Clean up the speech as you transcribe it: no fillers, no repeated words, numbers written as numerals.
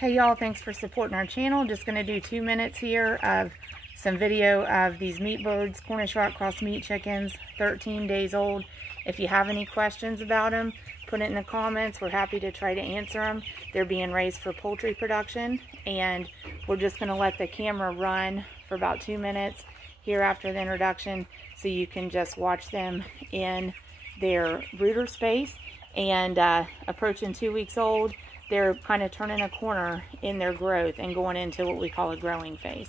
Hey y'all, thanks for supporting our channel. Just going to do 2 minutes here of some video of these meat birds, Cornish rock cross meat chickens, 13 days old. If you have any questions about them, put it in the comments. We're happy to try to answer them. They're being raised for poultry production, and we're just going to let the camera run for about 2 minutes here after the introduction so you can just watch them in their brooder space. And approaching 2 weeks old, they're kind of turning a corner in their growth and going into what we call a growing phase.